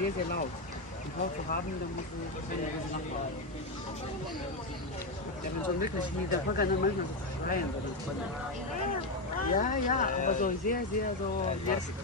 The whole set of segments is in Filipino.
sehr, sehr laut. Die Haut zu haben, dann muss man das machen. Ja, wenn so wirklich nicht, dann kann man manchmal so schreien. Ja, ja, aber so sehr, sehr so nervig.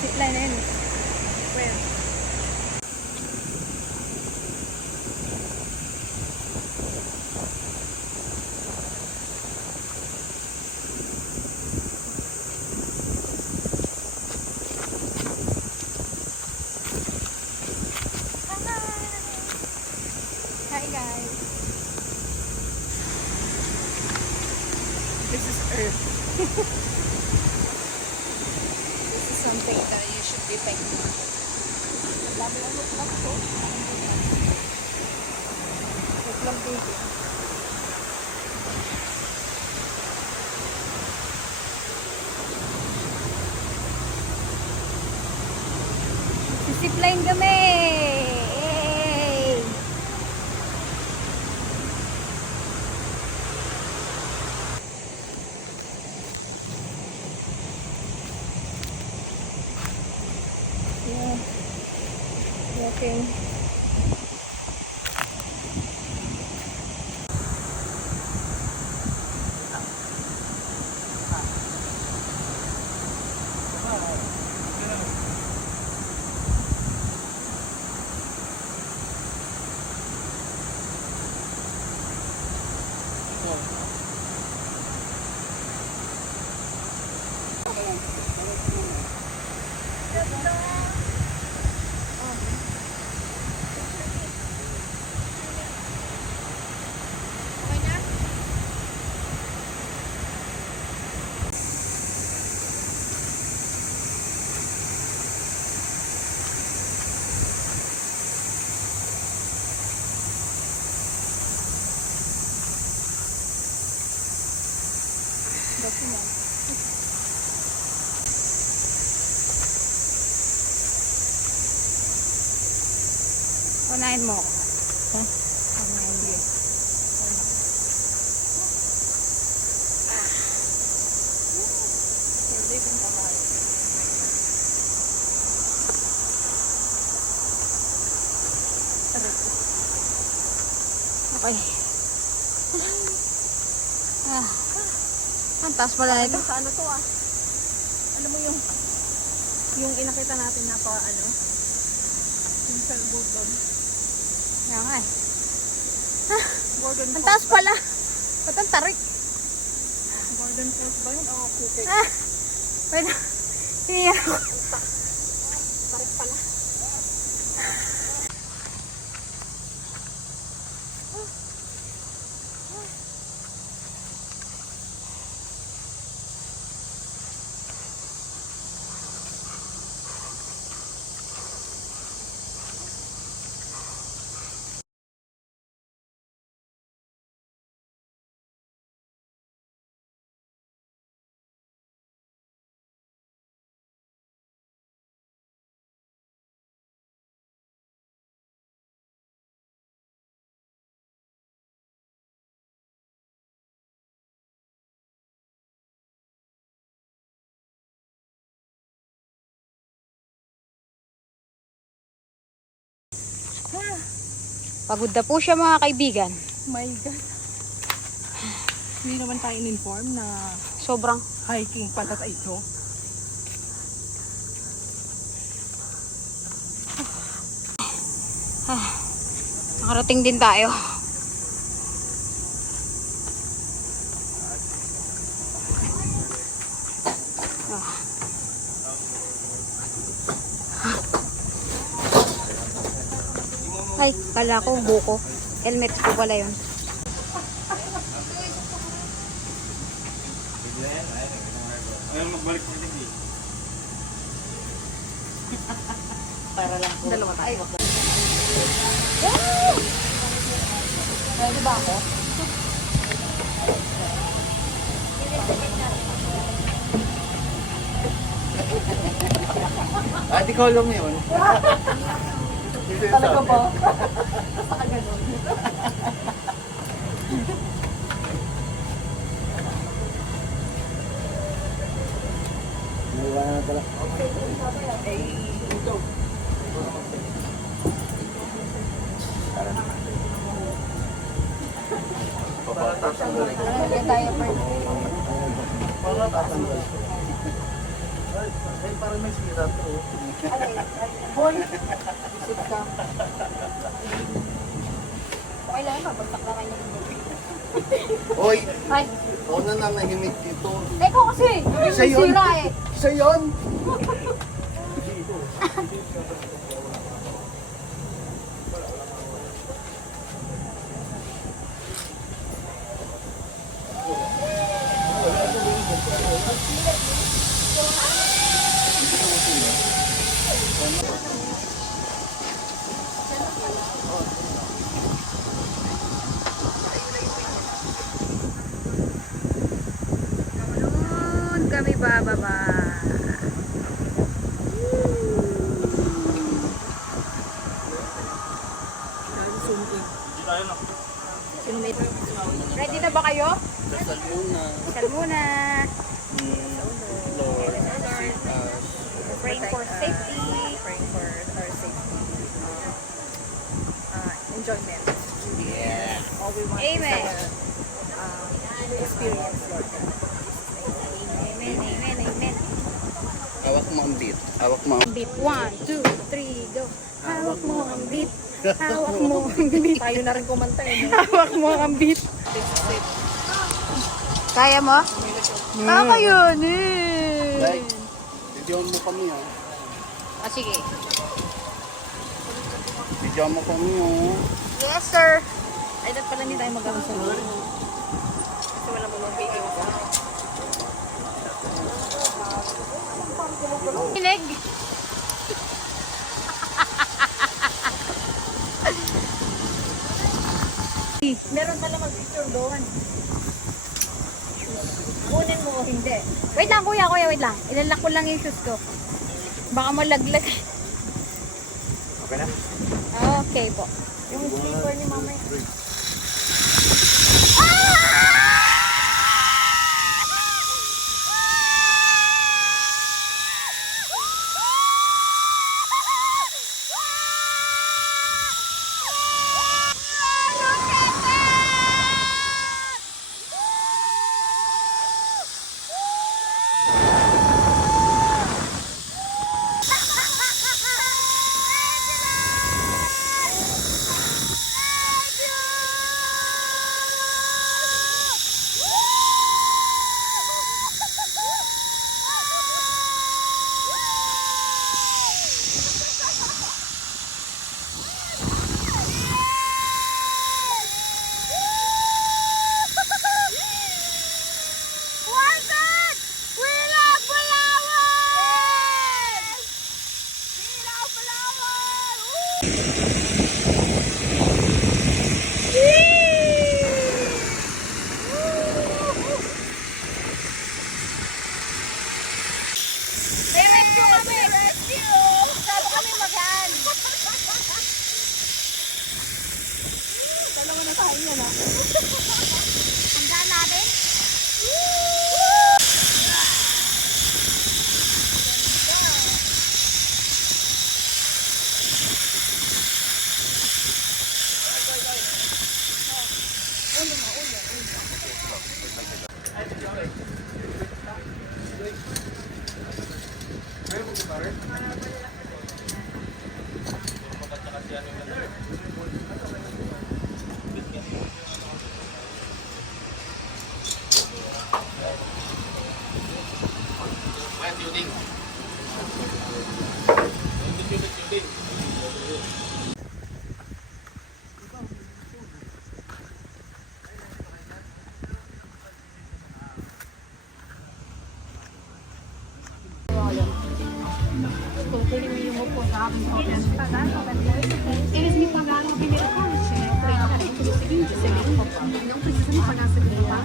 Zipline na yun. Where? Hi guys. This is Earth. Something that you should be thankful for. Dami ang mutlak ko. Mutlak dito. Zipline kami! Yay! Yeah. Walking. Unahin mo. Huh? Unahin mo. You're living the life. Okay. Ang taas pala nito. Ano to ah? Ano Tignan mo yung inakita natin na pa ano, yung sailboat doon. Kaya nga eh. Gordon Ang taas pala. Ba't ang tarik? Gordon Falls ba yun? O Cooper? Wait. Hiya ako. Tarik pala. Pagod na po siya mga kaibigan. My God. Hindi naman tayo in-inform na Sobrang. hiking pala sa ito. Nakarating din tayo. Ay, kala ko buko. Helmet ko pala yun. Para lang po. Dalawa tayo. Pwede ba ako? Di ko alam yun. Talaga ba? Baka ganun. Naiwanan na pala. Lagyan tayo pa. Ay, parang may sira to. Boy, sit ka. Okay lang, mabagsak na kanya. Oy, Ay, ako na nanahimik dito. ikaw kasi, Isa yung yun. sira eh. Isa yun. Doon kami bababa. Ready na ba kayo? Dasal muna. Dasal muna. Lord, Praying for safety. Praying for our safety. Enjoyment. Yeah. All we want Amen. is experience, Lord God. Amen, amen, amen. Hawak mo ang beat. Hawak mo ang Beat 1, 2, 3, go. Hawak mo ang beat. Hawak mo ang beat. Tayo na rin kumanta eh. No? Hawak mo ang beat. Kaya mo? Kaya yun eh. like. Bidyoan mo kami ha. Ah, sige. Bidyoan mo kami ha. Yes, sir. Ay, dapat pala hindi tayo mag-ano sa loob. Kasi wala mo mag-video. Kinig. Meron pala mag-picture doon. Kunin mo o hindi. Wait lang, kuya, wait lang. Ilalak ko lang yung shoes ko. Baka malaglag. Okay na? Okay po. Yung slipper ni mama. May rescue kami! Rescue! Saan kami mag-aan? Dalawa na tayo yan, ha? Handa natin? Kukunin mo yung upo sa aking office. Eres mi pagano binilkan. Siyempre, sige po. Anong precisa mo pag-asaglitan?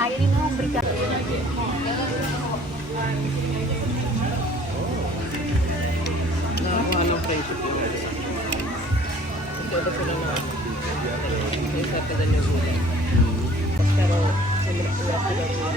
Ayaw rin mo, brika. Nakakuha ng friendship nila. Ito ba sila na? May sa tagal na sila. Pero sila sila sila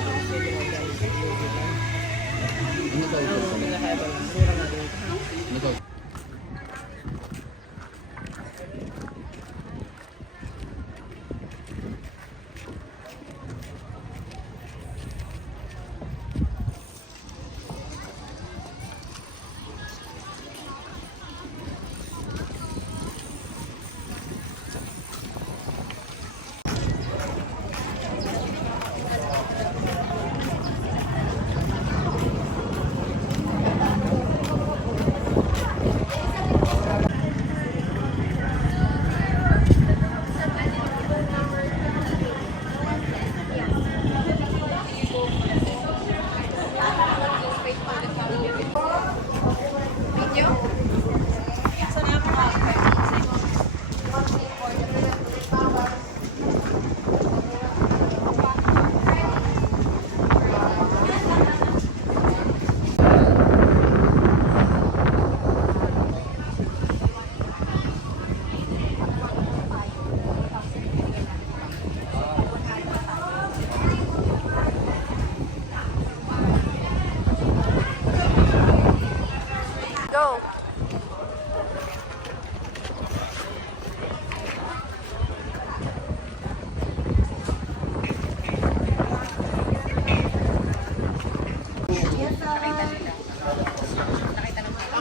Go!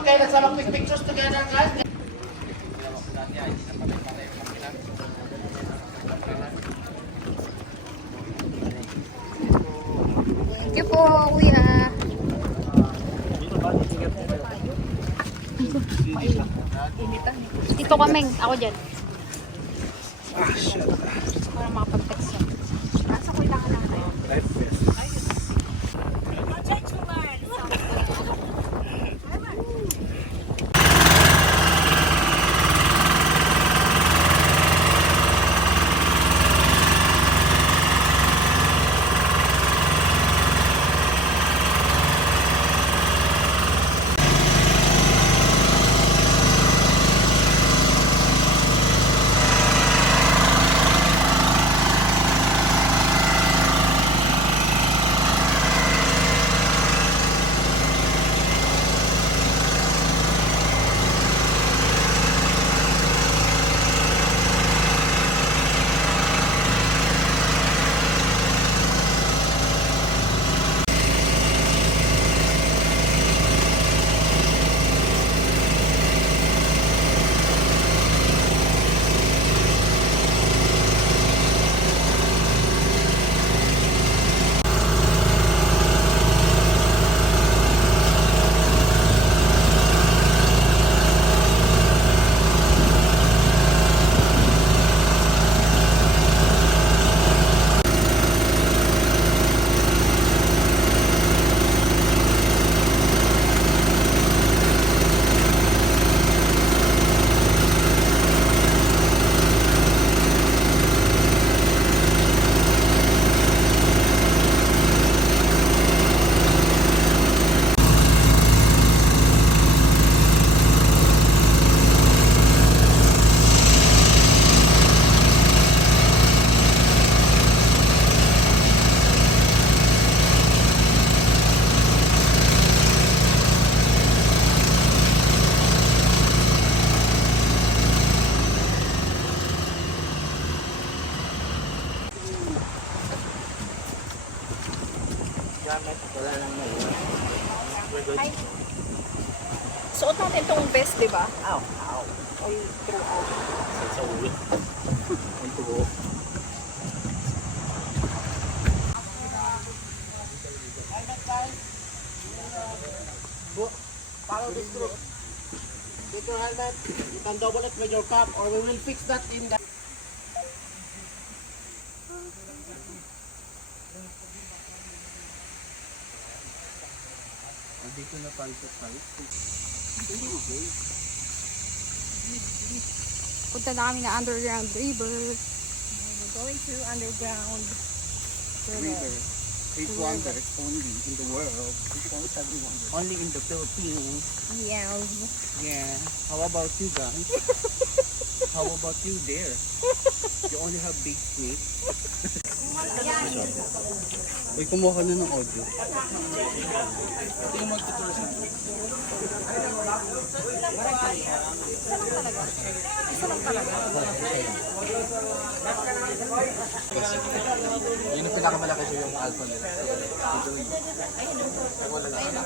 Okay, let's have a quick pictures together, guys. Thank you po, kuya. Dito kaming, ako dyan. Para makapag-text siya. Nasa ko lang lang tayo. Salamat. Wala nang mali. We're good. Suot natin tong vest, di ba? Ow, ow. Ay, throughout. Sa ulo. Ang tubo. Follow this group. Take your helmet. You can double it with your cap, or we will fix that in the. Dito na palpit. Punta na kami na underground river. We're going to underground. River. Eight wonders only in the world. Only in the Philippines. Yeah. Yeah. How about you guys? How about you there? You only have big snakes? Uy, kumuha ka na ng audio. Ito yung magtutur sa yun yung pinakamalaki siya yung alpha nila. Wala lang.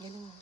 Minor.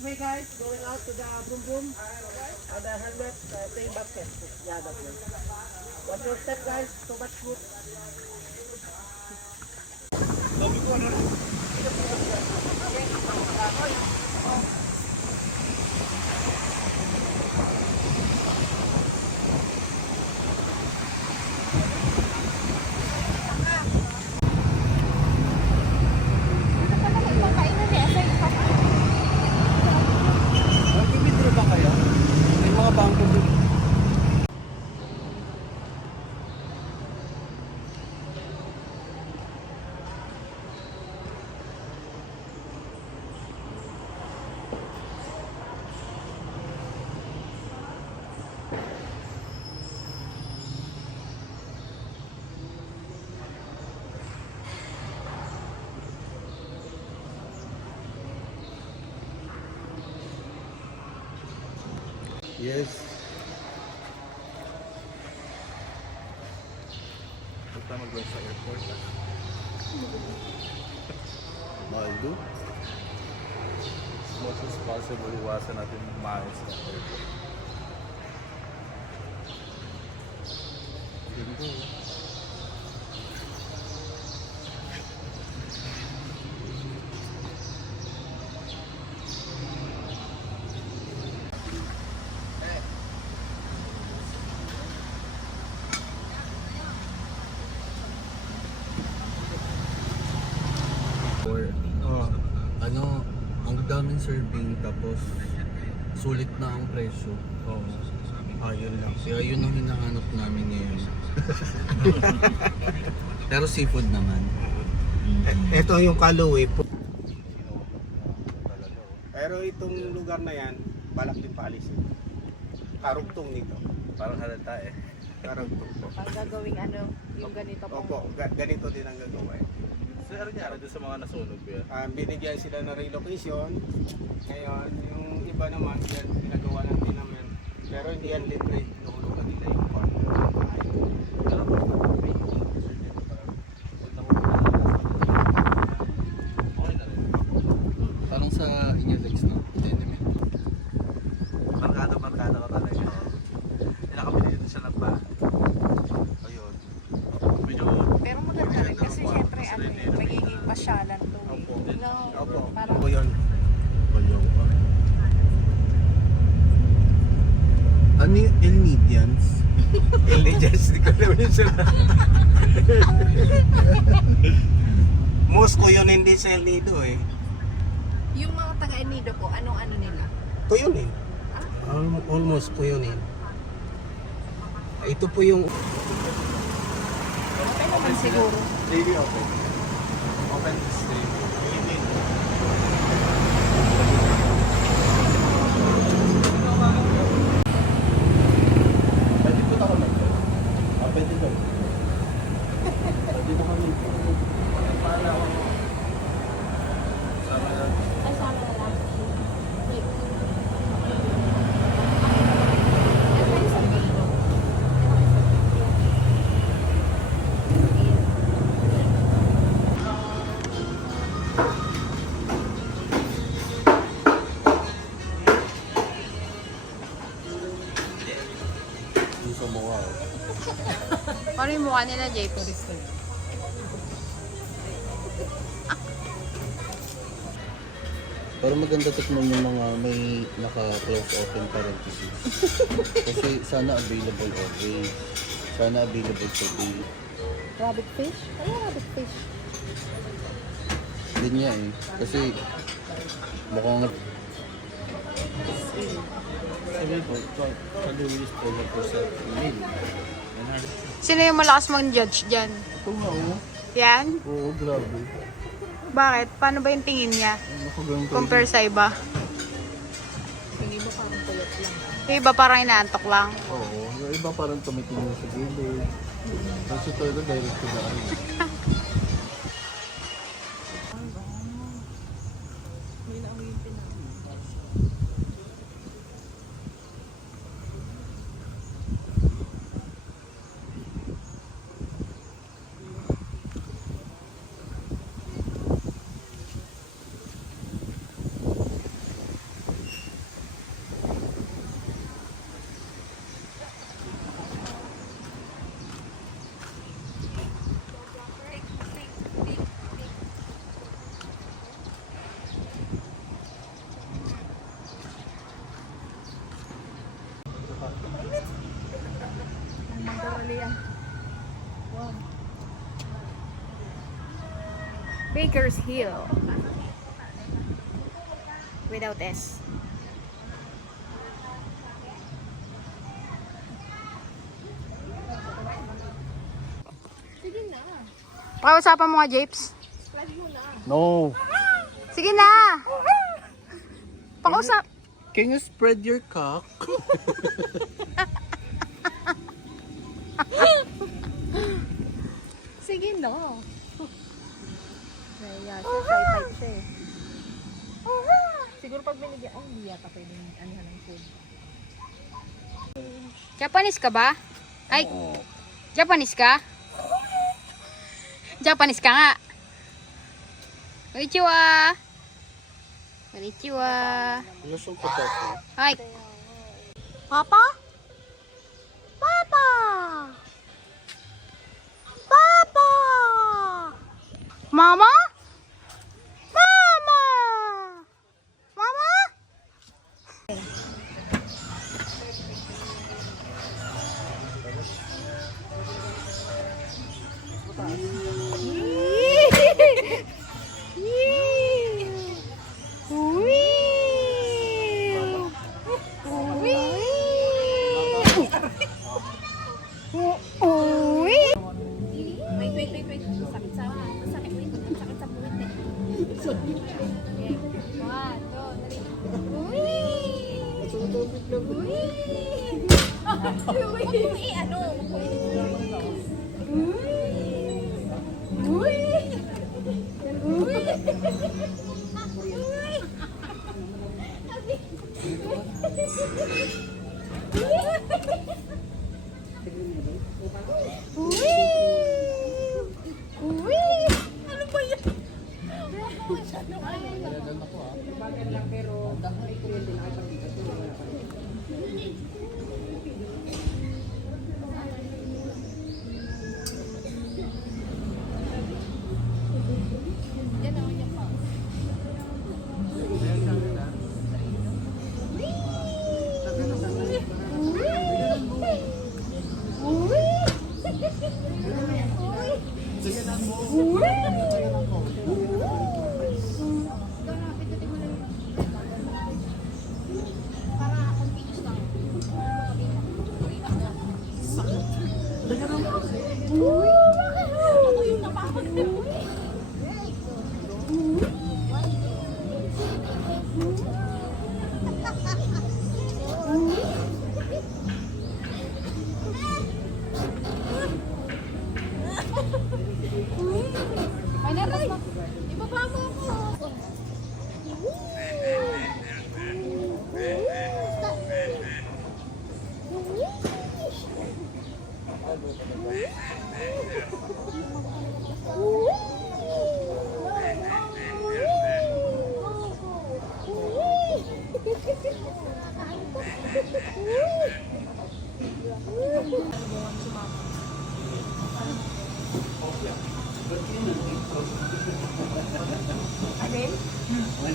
This way, guys, going out to the boom boom. And the helmet, playing basket. Yeah, that way. Watch your step, guys. So much food. Mag-withdraw ba kayo? May mga bangko doon. Yes. Punta mag-run sa airport. Maldo? As much as possible, iwasan natin umayos sa airport. Ganda. Or, Ano, ang daming serving tapos sulit na ang presyo. oh, Yun lang. Kaya yun ang hinahanap namin ngayon. Pero seafood naman. Ito yung Callaway po. Pero itong lugar na yan, balak din paalisin. Karugtong nito. parang halata eh. Karugtong po. Ang gagawing ano, yung ganito po. Opo, ganito din ang gagawin. So, ano nangyari doon sa mga nasunog kuya? Binigyan sila ng relocation. Ngayon, yung iba naman, yan, ginagawa natin naman. Pero hindi yan libre. Nahulugan nila yung farm. Pero okay na rin. Parang sa inyo legs no? Tenement. Markado ko talaga. Nakabili dito siya ng bahay. Ayun. Medyo Pero maganda rin kasi syempre ano, magiging pasyalan to eh. No, Opo. parang Opo yun. Ano yung El Nidians? Intelligence, di ko naman sila. Mosco yun, hindi sa El Nido eh. yung mga taga-Enido po, anong ano nila? Kuyonin. Almost kuyonin. Ito po yung Okay naman siguro. really open. Open to stay. Pwede po ako lang. Pwede ba? Pwede ba kami? Paano ako? Sama na. Ay, sama na lang. Wait. Yung sa mukha. Paano yung mukha nila, JP? Pero maganda tikman yung mga may naka-close open parenthesis. Kasi sana available always. Sana available today. Rabbit fish? Ano rabbit fish? Din niya eh. Kasi mukhang Sabi po, kaliwis po na po sa email. Sino yung malakas mong judge dyan? Ito nga oh. Yan? Oo, grabe. Bakit? Paano ba yung tingin niya? Nakagawin ko. Compare sa iba? Yung iba parang inaantok lang. Oo, yung iba parang tumitingin sa gilid. Kasi talaga direct to the eye. Baker's Hill. Without S. Pakiusapan mo nga, Japes. No. Sige na. Pakiusap. Can you spread your cock? Sige na. Naya siya, shy-type siya eh. Siguro pag binigyan, hindi yata pwedeng anihan ng food. Japanese ka ba? Ay, Japanese ka? Japanese ka nga. Konnichiwa. Konnichiwa. Lusong ko to. Hi. Papa? Papa! Papa! Mama? Mama! Mama? Wait. Sakit sa buwit eh. Okay. 1,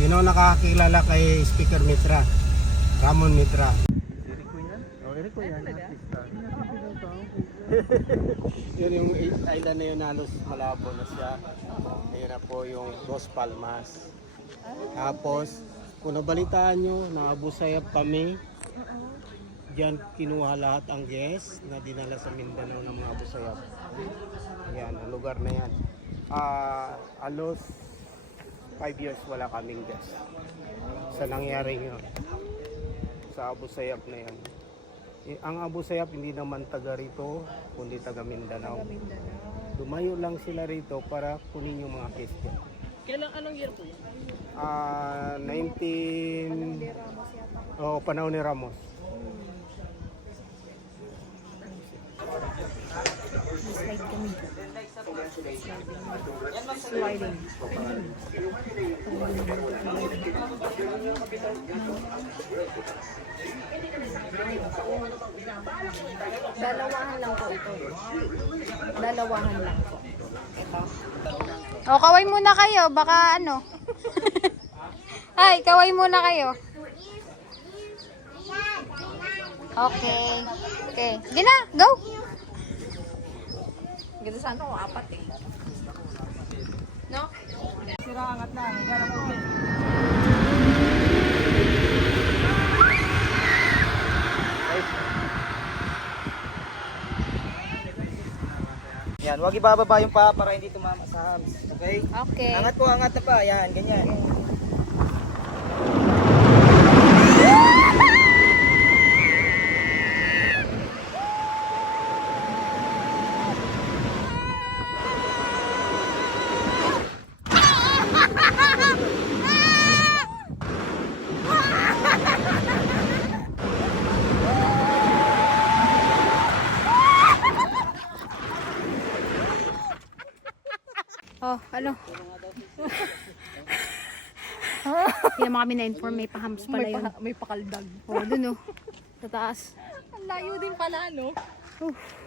Sino nakakilala kay Speaker Mitra? Ramon Mitra. Yun yung island na yun, halos malabo na siya. Ayun na po yung Dos Palmas. Tapos, kung nabalitaan nyo, nakabusayap kami. Diyan kinuha lahat ang guest na dinala sa Mindanao ng mga busayap. Yan, ang lugar na yan. Halos 5 years wala kaming guest. Sa nangyari yun, sa Abu Sayyaf na yan. Ang Abu Sayyaf hindi naman taga rito, kundi taga Mindanao. Lumayo lang sila rito para kunin yung mga case dyan. Anong year po yan? 19... panahon ni Ramos. Slide kami. Sliding. Dalawahan lang po ito. Dalawahan lang po. O, kaway muna kayo. Baka ano. Ay, kaway muna kayo. Okay. Okay. Sige na, go! Ganda sana kung 4 eh. No? Yan, huwag ibababa yung paa para hindi tumama sa hams. Okay? Okay. Angat po, angat na pa. Yan, ganyan. Oh, ano? Hindi naman kami na-inform, may pahams pala yun. May pakaldag. Oh, dun oh. Sa taas. Ang layo din pala, no?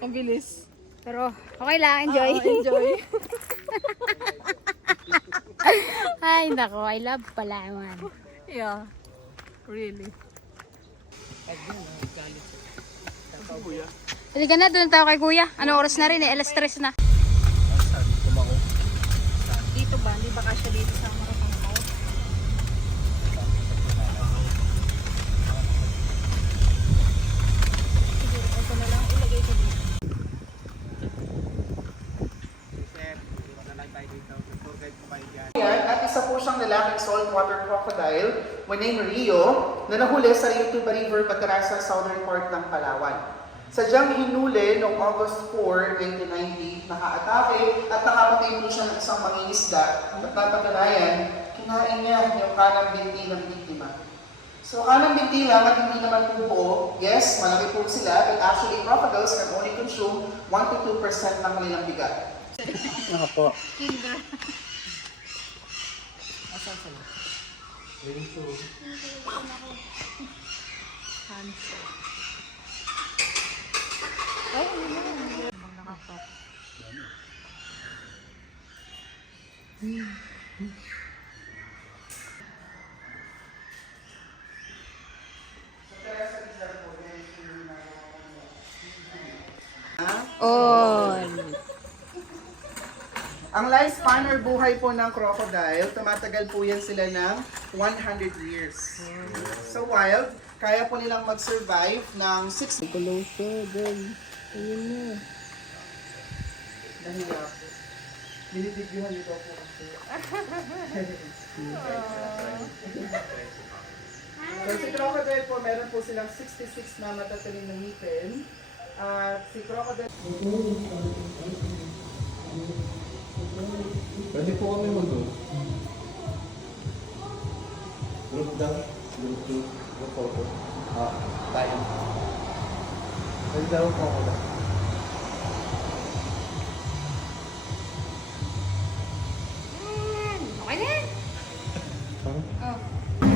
Ang bilis. Pero, okay lang, enjoy. Enjoy. Ay, nako, I love Palawan. Yeah. Really. Halika na, doon tayo kay kuya. Ano oras na rin eh, alas 3 na. Dito ba? Hindi ba kasya dito sa Maratang House? Siguro, ito na lang, ilagay ko dito. Yan, at isa po siyang lalaking saltwater crocodile, named Rio, na nahuli sa Yotuba River, Batarasa, southern part ng Palawan. Sadyang hinuli noong August 4, 1990, nakaatake at nakapatay po siya ng isang mangingisda at napatunayan, kinain niya yung kanang binti ng biktima. So kanang binti lang at hindi naman po buo, yes, malaki po sila, but actually crocodiles can only consume 1 to 2% ng kanilang bigat. Ako po. Ang lifespan or buhay po ng crocodile, tumatagal po yan sila ng 100 years. So wild, kaya po nilang mag-survive ng 6 Dahil po. Binibigyan niyo po kasi. So si crocodile po, meron po silang 66 na matatalim na ngipin. At si crocodile... Pwede po kami mag-group. Group daw. Group 2. Group photo. Tayo. Pwede daw po ako lang. Okay na yan.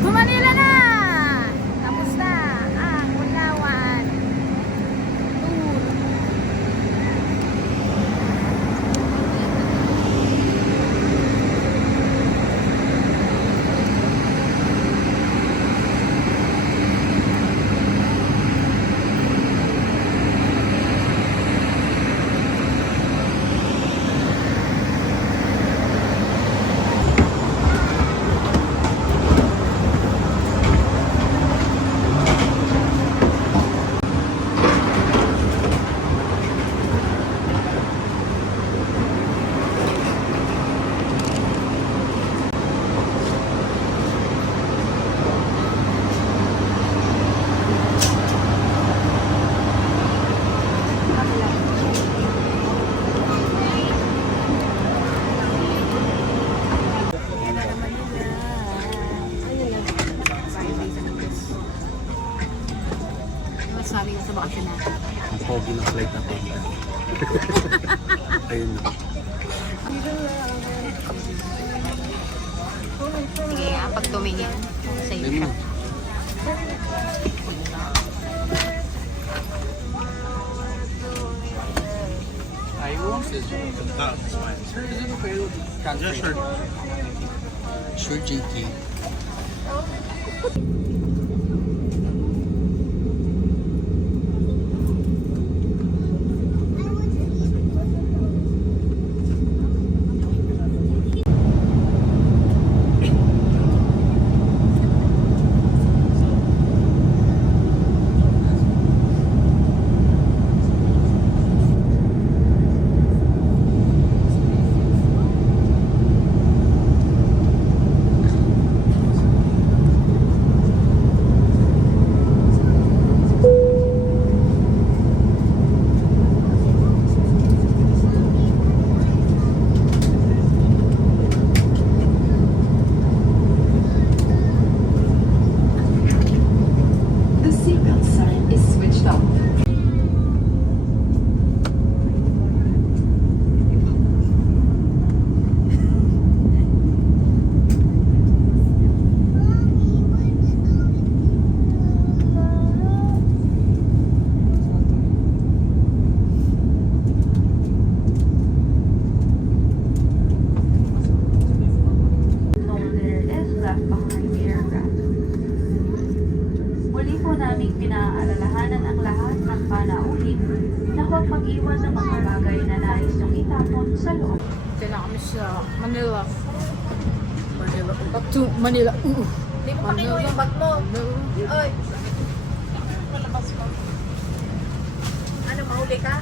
Manila na! Tapos na ang Palawan Tour. Masabi ko sa bakasyon natin. Ang pogi ng flight na tayo. Ayun na. Sige nga, pag tumingin sa'yo Ayun siya. na. Sure, JT. seatbelt sign is switched off. Folder is left behind aircraft. Muli po naming pinaalalahanan ang lahat ng panauhin na huwag mag-iwan ng mga bagay na nais niyong itapon sa loob. Ito na kami sa Manila. Back to Manila. Hindi mo pakinuha yung bag mo. Oy. Ano, mahuli ka?